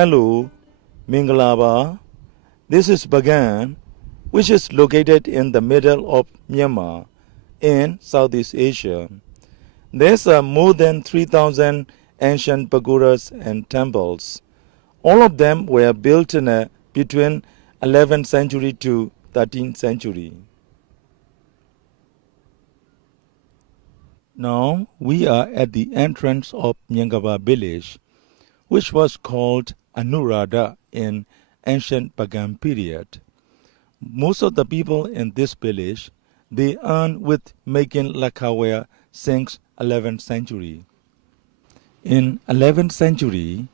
Hello, Mingalaba. This is Bagan, which is located in the middle of Myanmar in Southeast Asia. There's more than 3,000 ancient pagodas and temples. All of them were built in between 11th century to 13th century. Now we are at the entrance of Nyangaba village, which was called Anuradha in ancient Pagan period. Most of the people in this village, they earn with making lacquerware since 11th century. In 11th century,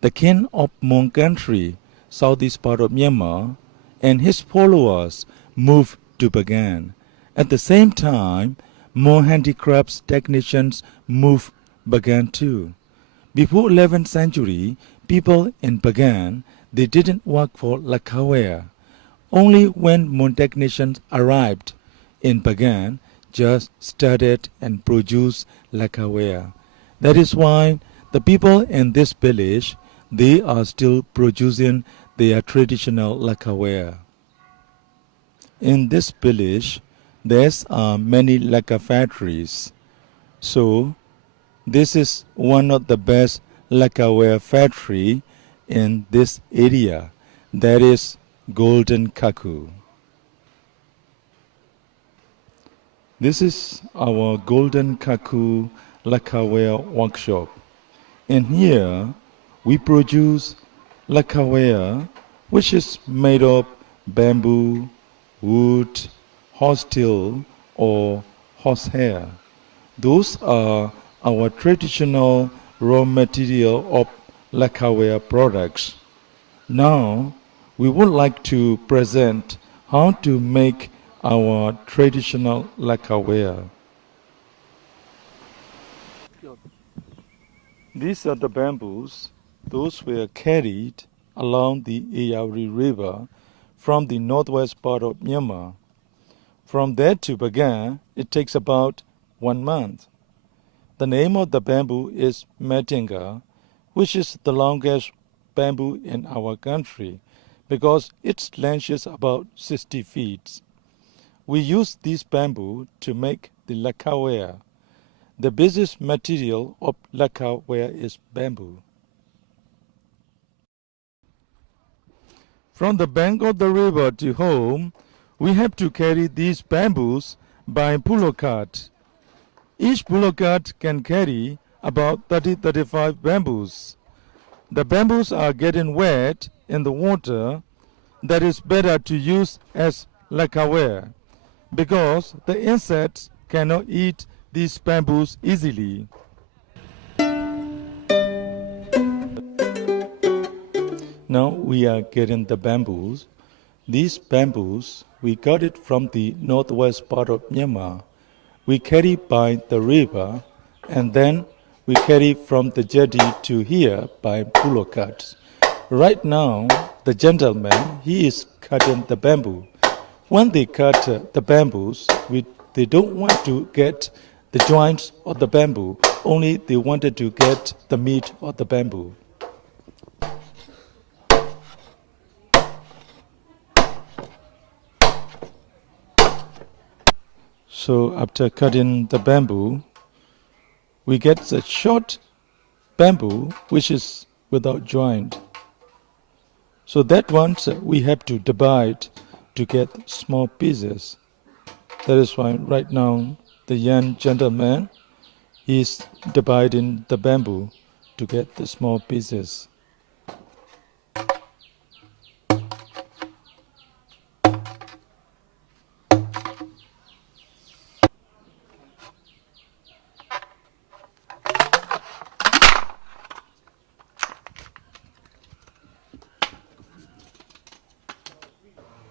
the king of Mon country, southeast part of Myanmar, and his followers moved to Pagan. At the same time, Mon handicrafts technicians moved Pagan too. Before 11th century, people in Pagan, they didn't work for lacquerware. Only when Mon technicians arrived in Pagan, just started and produced lacquerware. That is why the people in this village, they are still producing their traditional lacquerware. In this village, there's many lacquer factories. So, this is one of the best lacquerware factory in this area. That is Golden CUCKOO. This is our Golden CUCKOO lacquerware workshop. In here, we produce lacquerware which is made of bamboo, wood, horsetail, or horsehair. Those are our traditional raw material of lacquerware products. Now, we would like to present how to make our traditional lacquerware. These are the bamboos. Those were carried along the Ayari River from the northwest part of Myanmar. From there to Bagan, it takes about 1 month. The name of the bamboo is Matinga, which is the longest bamboo in our country because its length is about 60 feet. We use this bamboo to make the lacquerware. The business material of lacquerware is bamboo. From the bank of the river to home, we have to carry these bamboos by pulo cart. Each pulo cart can carry about 30-35 bamboos. The bamboos are getting wet in the water. That is better to use as lacquerware because the insects cannot eat these bamboos easily. Now we are getting the bamboos. These bamboos, we got it from the northwest part of Myanmar. We carry by the river and then we carry from the jetty to here by pulo carts. Right now, the gentleman, he is cutting the bamboo. When they cut the bamboos, they don't want to get the joints of the bamboo, only they wanted to get the meat of the bamboo. So after cutting the bamboo, we get the short bamboo which is without joint. So that one we have to divide to get small pieces. That is why right now the young gentleman is dividing the bamboo to get the small pieces.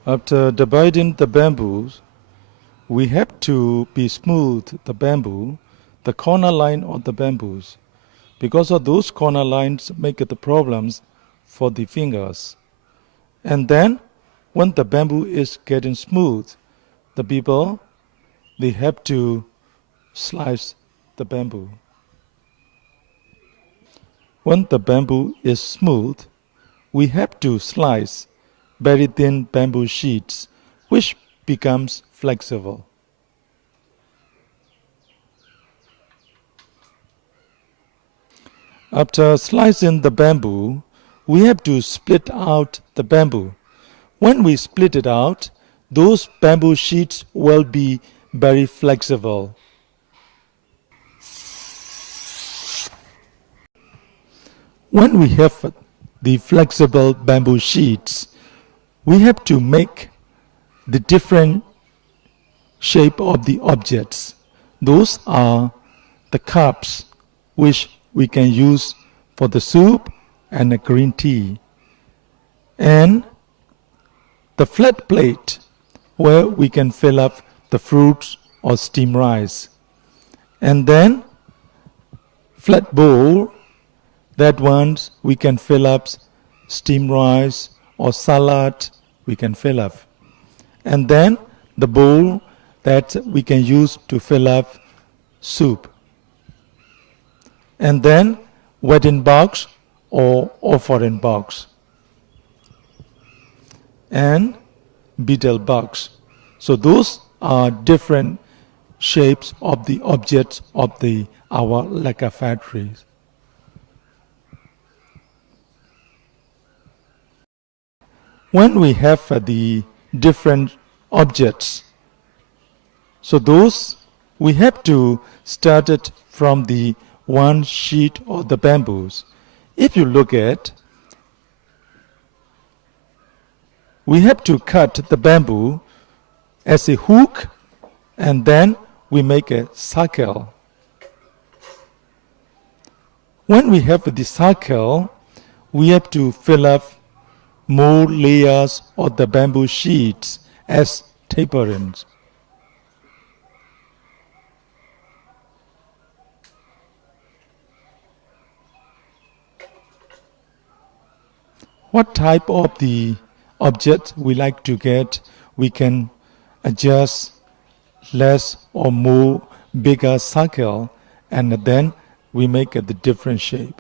After dividing the bamboos, we have to be smooth the bamboo, the corner line of the bamboos. Because of those corner lines make the problems for the fingers. And then when the bamboo is getting smooth, the people, they have to slice the bamboo. When the bamboo is smooth, we have to slice very thin bamboo sheets, which becomes flexible. After slicing the bamboo, we have to split out the bamboo. When we split it out, those bamboo sheets will be very flexible. When we have the flexible bamboo sheets, we have to make the different shape of the objects. Those are the cups which we can use for the soup and the green tea, and the flat plate where we can fill up the fruits or steamed rice, and then flat bowl, that ones we can fill up steamed rice or salad we can fill up, and then the bowl that we can use to fill up soup, and then wedding box or offering box, and betel box. So those are different shapes of the objects of our lacquer factories. When we have the different objects, so those we have to start it from the one sheet of the bamboos. If you look at, we have to cut the bamboo as a hook, and then we make a circle. When we have the circle, we have to fill up more layers of the bamboo sheets as taperings. What type of the object we like to get, we can adjust less or more bigger circle, and then we make the different shape.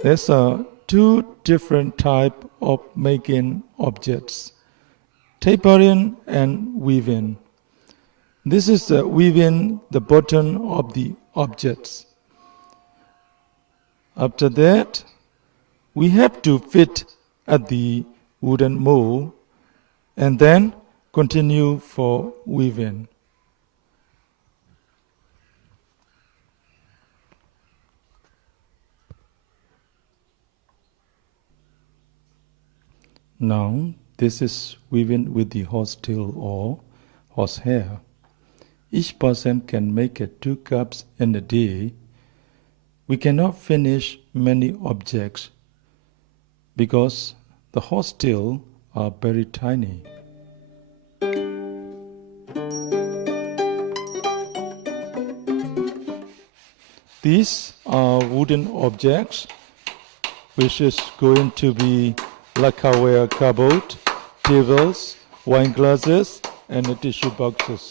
There's two different types of making objects, tapering and weaving. This is weaving the bottom of the objects. After that, we have to fit at the wooden mold and then continue for weaving. Now, this is weaving with the horsetail or horsehair. Each person can make 2 cups in a day. We cannot finish many objects because the horsetail are very tiny. These are wooden objects, which is going to be lacquerware cupboard, tables, wine glasses, and tissue boxes.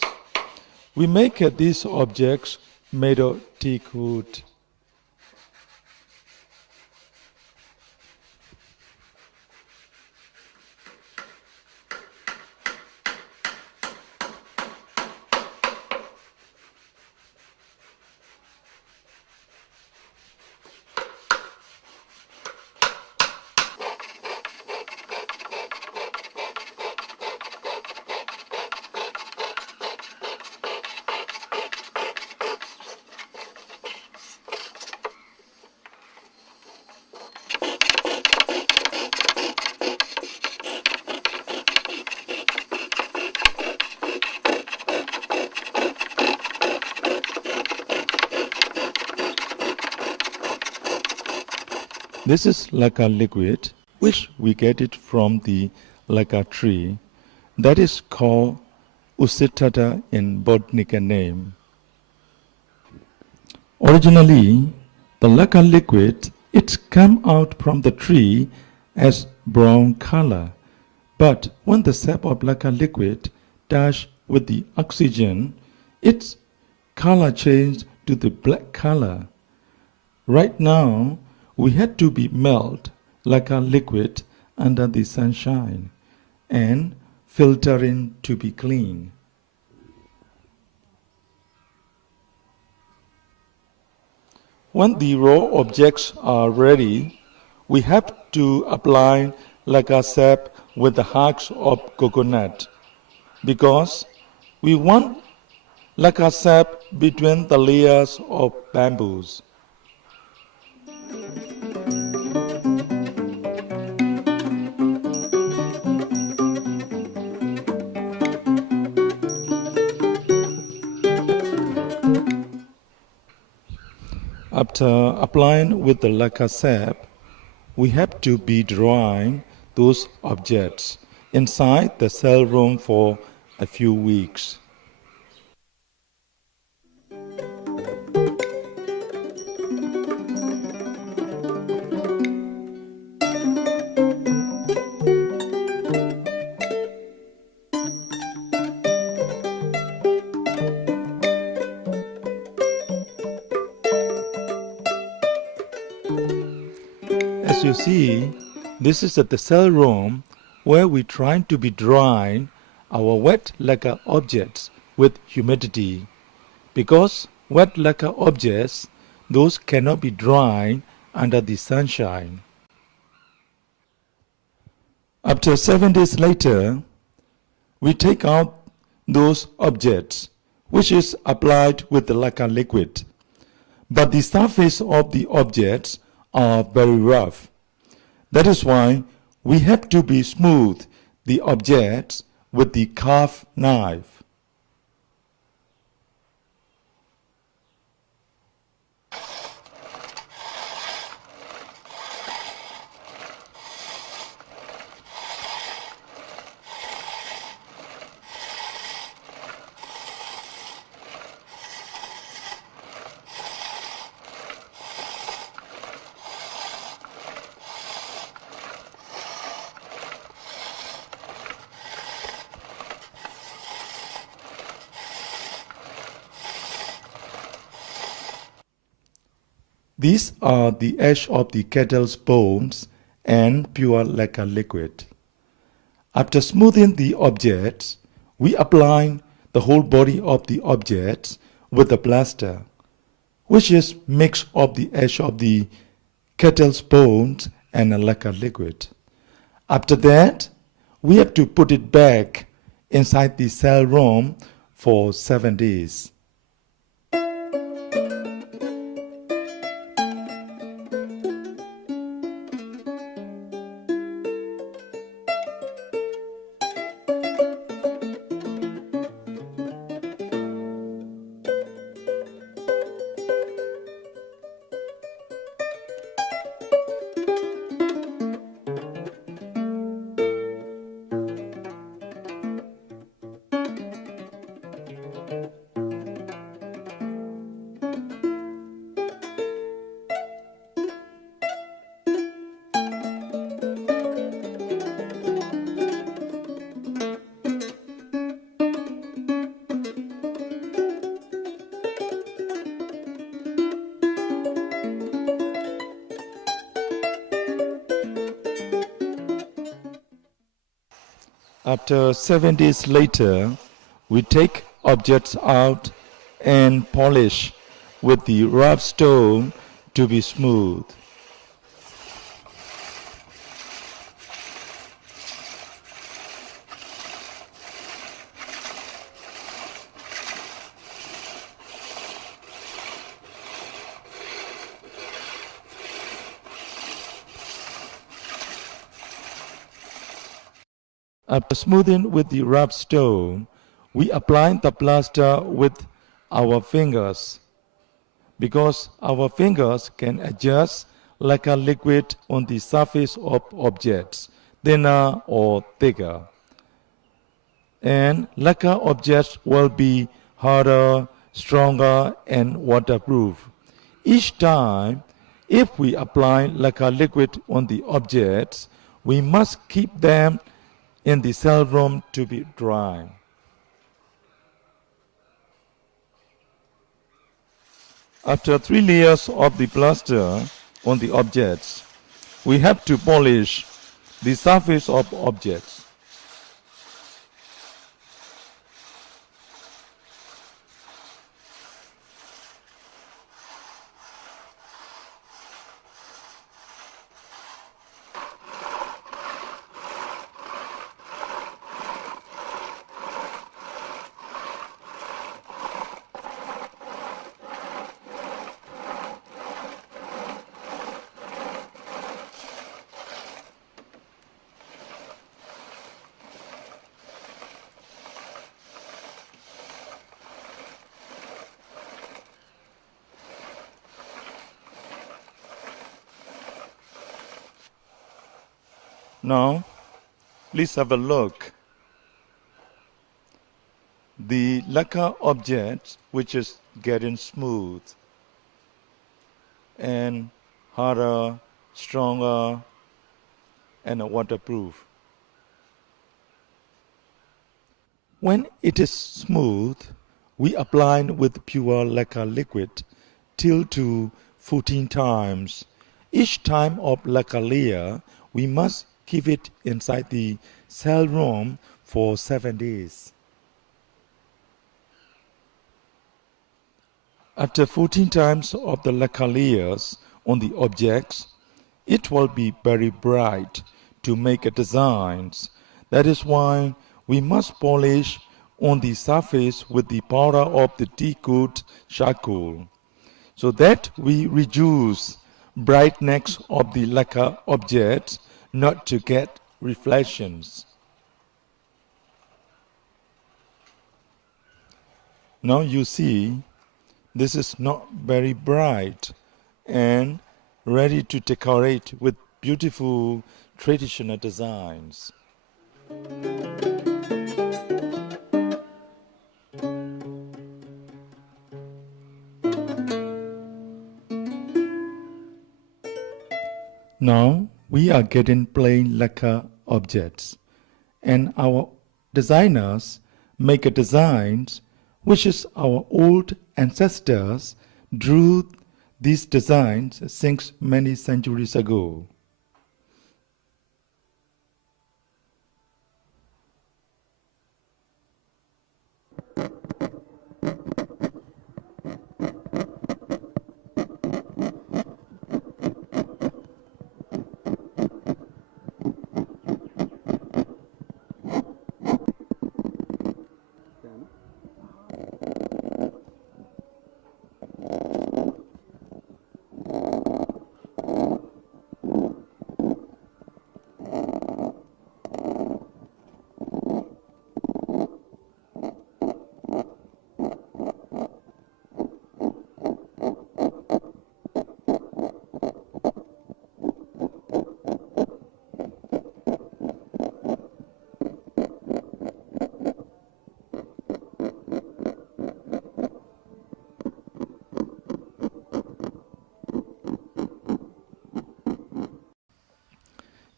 We make these objects made of teak wood. This is lacquer liquid, which we get it from the lacquer tree. That is called Usitata in botanical name. Originally, the lacquer liquid, it came out from the tree as brown color. But when the sap of lacquer liquid touched with the oxygen, its color changed to the black color. Right now, we had to be melt lacquer liquid under the sunshine and filtering to be clean. When the raw objects are ready, we have to apply lacquer sap with the husks of coconut because we want lacquer sap between the layers of bamboos. After applying with the lacquer sap, we have to be drying those objects inside the cell room for a few weeks. As you see, this is at the cell room where we try to be drying our wet lacquer objects with humidity. Because wet lacquer objects, those cannot be dried under the sunshine. After 7 days later, we take out those objects, which is applied with the lacquer liquid. But the surface of the objects are very rough. That is why we have to be smooth the objects with the carved knife. These are the edge of the kettle's bones and pure lacquer liquid. After smoothing the objects, we apply the whole body of the objects with the plaster, which is mixed of the ash of the kettle's bones and a lacquer liquid. After that, we have to put it back inside the cell room for 7 days. After 7 days later, we take objects out and polish with the rough stone to be smooth. After smoothing with the rough stone, we apply the plaster with our fingers, because our fingers can adjust lacquer liquid on the surface of objects, thinner or thicker. And lacquer objects will be harder, stronger, and waterproof. Each time, if we apply lacquer liquid on the objects, we must keep them in the cell room to be dry. After 3 layers of the plaster on the objects, we have to polish the surface of objects. Now, please have a look. The lacquer object, which is getting smooth and harder, stronger, and waterproof. When it is smooth, we apply with pure lacquer liquid till to 14 times. Each time of lacquer layer, we must keep it inside the cell room for 7 days. After 14 times of the lacquer layers on the objects, it will be very bright to make a designs. That is why we must polish on the surface with the powder of the decoated charcoal, so that we reduce brightness of the lacquer objects not to get reflections. Now you see, this is not very bright and ready to decorate with beautiful traditional designs. Now we are getting plain lacquer objects, and our designers make a designs which is our old ancestors drew these designs since many centuries ago.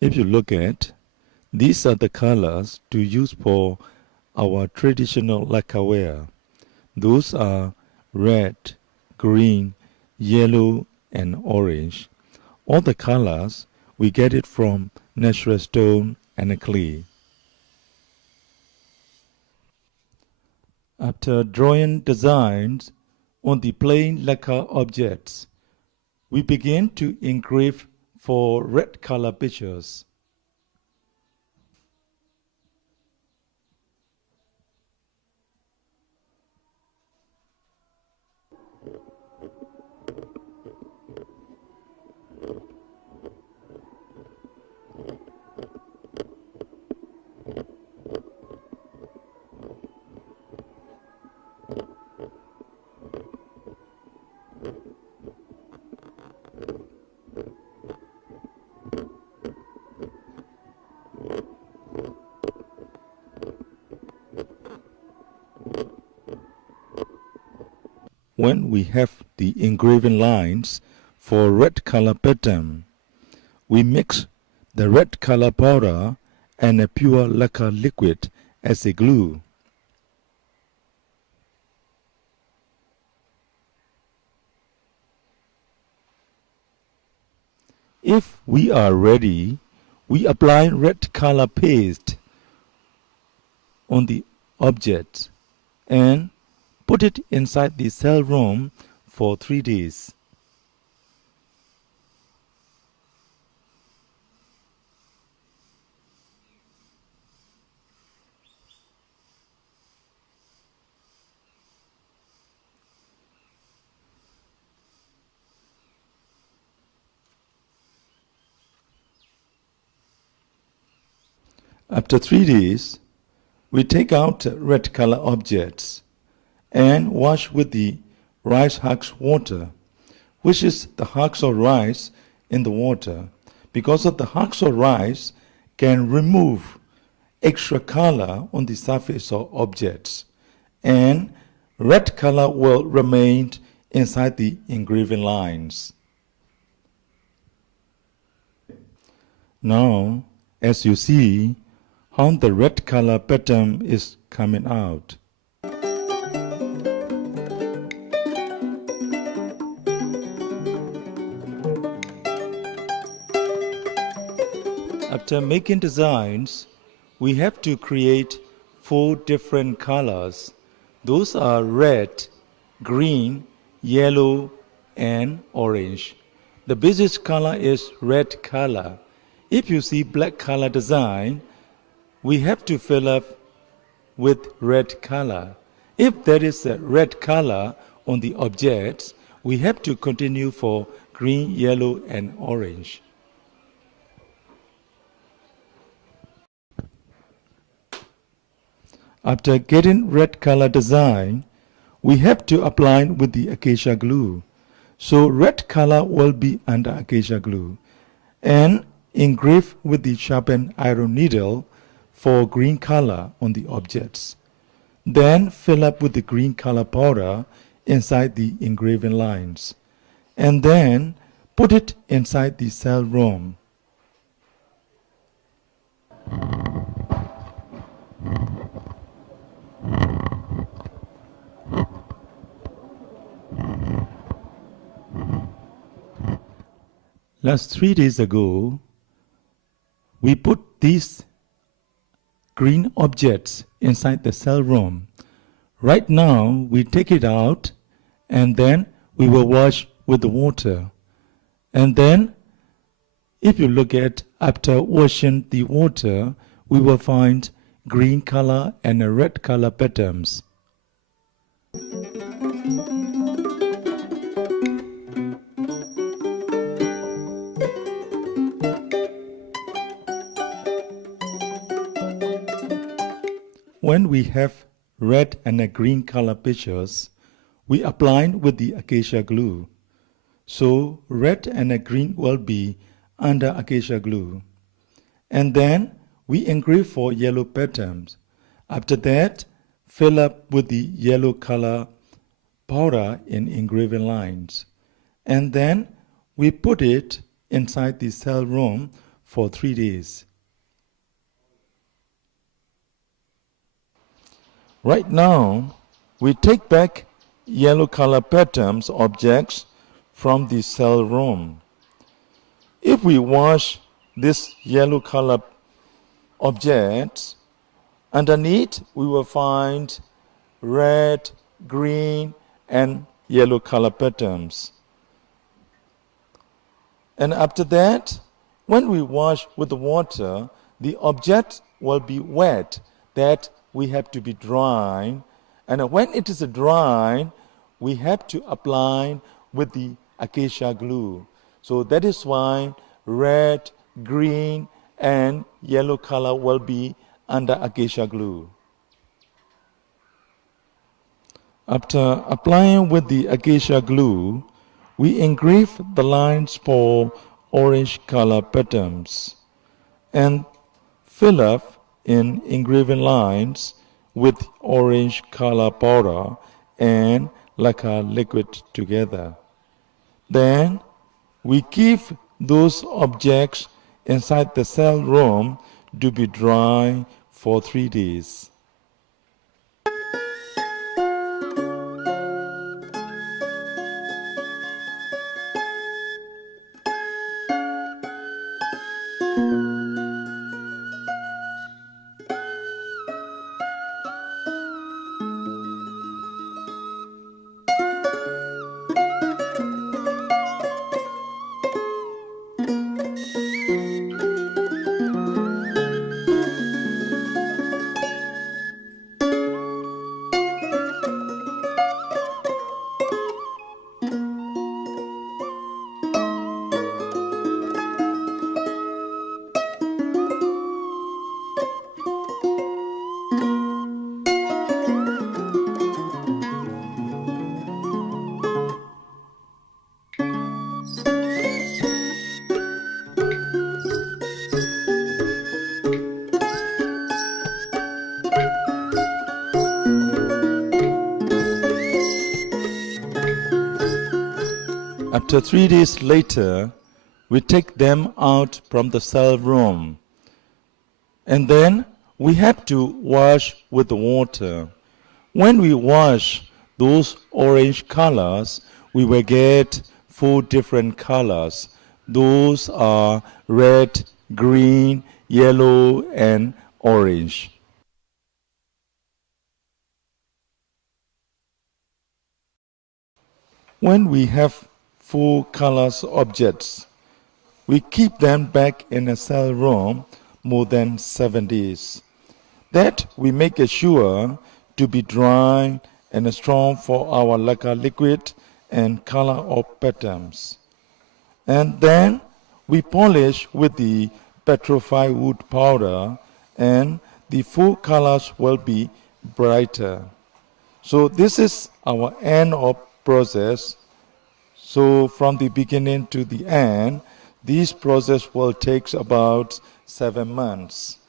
If you look at, these are the colors to use for our traditional lacquerware. Those are red, green, yellow, and orange. All the colors, we get it from natural stone and clay. After drawing designs on the plain lacquer objects, we begin to engrave for red color pictures. When we have the engraving lines for red color pattern, we mix the red color powder and a pure lacquer liquid as a glue. If we are ready, we apply red color paste on the object and put it inside the cell room for 3 days. After 3 days, we take out red color objects and wash with the rice husk water, which is the husks of rice in the water, because of the husks of rice can remove extra color on the surface of objects, and red color will remain inside the engraving lines. Now, as you see, how the red color pattern is coming out. After making designs, we have to create 4 different colors. Those are red, green, yellow, and orange. The basic color is red color. If you see black color design, we have to fill up with red color. If there is a red color on the objects, we have to continue for green, yellow, and orange. After getting red color design, we have to apply with the acacia glue. So red color will be under acacia glue, and engrave with the sharpened iron needle for green color on the objects. Then fill up with the green color powder inside the engraving lines, and then put it inside the cell room. Last 3 days ago, we put these green objects inside the cell room. Right now, we take it out and then we will wash with the water. And then, if you look at after washing the water, we will find green color and a red color patterns. When we have red and a green color pictures, we apply with the acacia glue. So red and a green will be under acacia glue. And then we engrave for yellow patterns. After that, fill up with the yellow color powder in engraving lines. And then we put it inside the cell room for 3 days. Right now, we take back yellow color patterns objects from the cell room. If we wash this yellow color objects, underneath we will find red, green, and yellow color patterns. And after that, when we wash with the water, the object will be wet, that we have to be dry. And when it is dry, we have to apply with the acacia glue. So that is why red, green, and yellow color will be under acacia glue. After applying with the acacia glue, we engrave the lines for orange color patterns and fill up in engraving lines with orange color powder and lacquer liquid together. Then we keep those objects inside the cell room to be dry for 3 days. After 3 days later, we take them out from the cell room. And then we have to wash with the water. When we wash those orange colors, we will get 4 different colors. Those are red, green, yellow, and orange. When we have 4 colors objects, we keep them back in a cell room more than 7 days. That we make sure to be dry and strong for our lacquer liquid and color of patterns. And then we polish with the petrified wood powder, and the 4 colors will be brighter. So this is our end of process. So from the beginning to the end, this process will take about 7 months.